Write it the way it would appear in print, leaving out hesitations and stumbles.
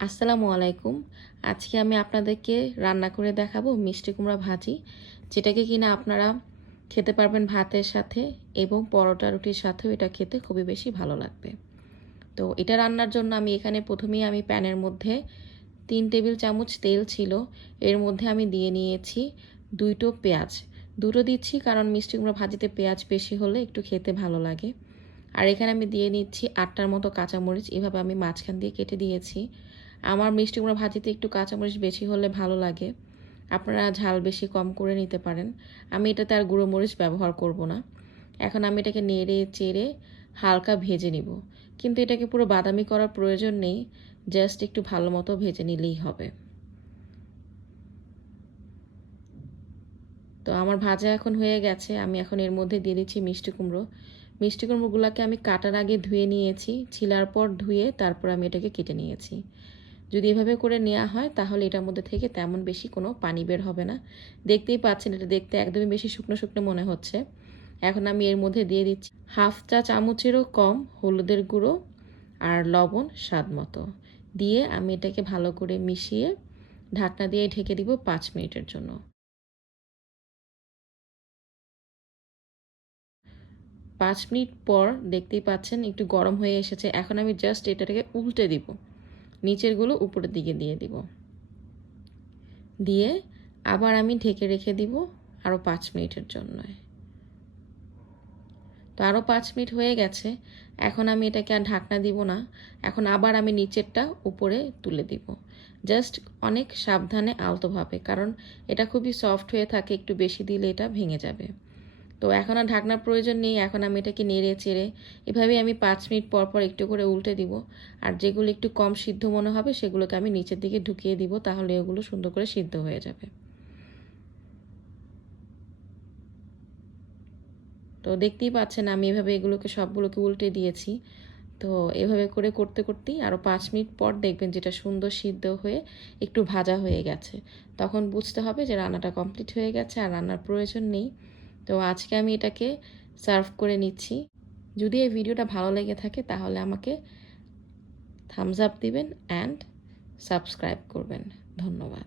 আসসালামু আলাইকুম। আজকে আমি আপনাদেরকে রান্না করে দেখাবো মিষ্টি কুমড়া ভাজি, যেটাকে কিনা আপনারা খেতে পারবেন ভাতের সাথে এবং পরোটা রুটির সাথেও এটা খেতে খুবই বেশি ভালো লাগবে। তো এটা রান্নার জন্য আমি এখানে প্রথমেই প্যানের মধ্যে 3 টেবিল চামচ তেল ছিল, এর মধ্যে আমি দিয়ে নিয়েছি 2টো পেঁয়াজ। দুটো দিচ্ছি কারণ মিষ্টি কুমড়া ভাজিতে পেঁয়াজ বেশি হলে একটু খেতে ভালো লাগে। আর এখানে আমি দিয়ে নিচ্ছি 8টার মতো কাঁচামরিচ, এভাবে আমি মাঝখান দিয়ে কেটে দিয়েছি। আমার মিষ্টি কুমড়া ভাজিতে একটু কাঁচামরিচ বেশি হলে ভালো লাগে, আপনারা ঝাল বেশি কম করে নিতে পারেন। আমি এটাতে আর গুঁড়ো মরিচ ব্যবহার করব না। এখন আমি এটাকে নেড়ে চেড়ে হালকা ভেজে নিব, কিন্তু এটাকে পুরো বাদামি করার প্রয়োজন নেই, জাস্ট একটু ভালো মতো ভেজে নিলেই হবে। তো আমার ভাজা এখন হয়ে গেছে, আমি এখন এর মধ্যে দিয়ে দিচ্ছি মিষ্টি কুমড়ো। মিষ্টি কুমড়োগুলোকে আমি কাটার আগে ধুয়ে নিয়েছি, ছিলার পর ধুয়ে তারপর আমি এটাকে কেটে নিয়েছি। যদি এভাবে করে নেওয়া হয় তাহলে এটার মধ্যে থেকে তেমন বেশি কোনো পানি বের হবে না। দেখতেই পাচ্ছেন এটা দেখতে একদমই বেশি শুকনো শুকনো মনে হচ্ছে। এখন আমি এর মধ্যে দিয়ে দিচ্ছি 1/2 চা চামচেরও কম হলুদের গুঁড়ো আর লবণ স্বাদ মতো। দিয়ে আমি এটাকে ভালো করে মিশিয়ে ঢাকনা দিয়ে ঢেকে দিব 5 মিনিটের জন্য। 5 মিনিট পর দেখতেই পাচ্ছেন একটু গরম হয়ে এসেছে। এখন আমি জাস্ট এটাকে উল্টে দিব, নিচেরগুলো উপরের দিকে দিয়ে দিব। দিয়ে আবার আমি ঢেকে রেখে দিব আরও 5 মিনিটের জন্য। তো আরও 5 মিনিট হয়ে গেছে। এখন আমি এটাকে আর ঢাকনা দিব না, এখন আবার আমি নিচেরটা উপরে তুলে দিব, জাস্ট অনেক সাবধানে আলতোভাবে, কারণ এটা খুবই সফট হয়ে থাকে, একটু বেশি দিলে এটা ভেঙে যাবে। তো এখন আর ঢাকনার প্রয়োজন নেই, এখন আমি এটাকে নেড়ে চেড়ে এভাবেই আমি 5 মিনিট পর পর একটু করে উল্টে দিব। আর যেগুলো একটু কম সিদ্ধ মনে হবে সেগুলোকে আমি নিচের দিকে ঢুকিয়ে দিব, তাহলে এগুলো সুন্দর করে সিদ্ধ হয়ে যাবে। তো দেখতেই পাচ্ছেন আমি এভাবে এগুলোকে সবগুলোকে উল্টে দিয়েছি। তো এভাবে করে করতে করতেই আরও 5 মিনিট পর দেখবেন যেটা সুন্দর সিদ্ধ হয়ে একটু ভাজা হয়ে গেছে, তখন বুঝতে হবে যে রান্নাটা কমপ্লিট হয়ে গেছে আর রান্নার প্রয়োজন নেই। তো আজকে আমি এটাকে সার্ভ করে নিচ্ছি। যদি এই ভিডিওটা ভালো লেগে থাকে তাহলে আমাকে থামস আপ দিবেন অ্যান্ড সাবস্ক্রাইব করবেন। ধন্যবাদ।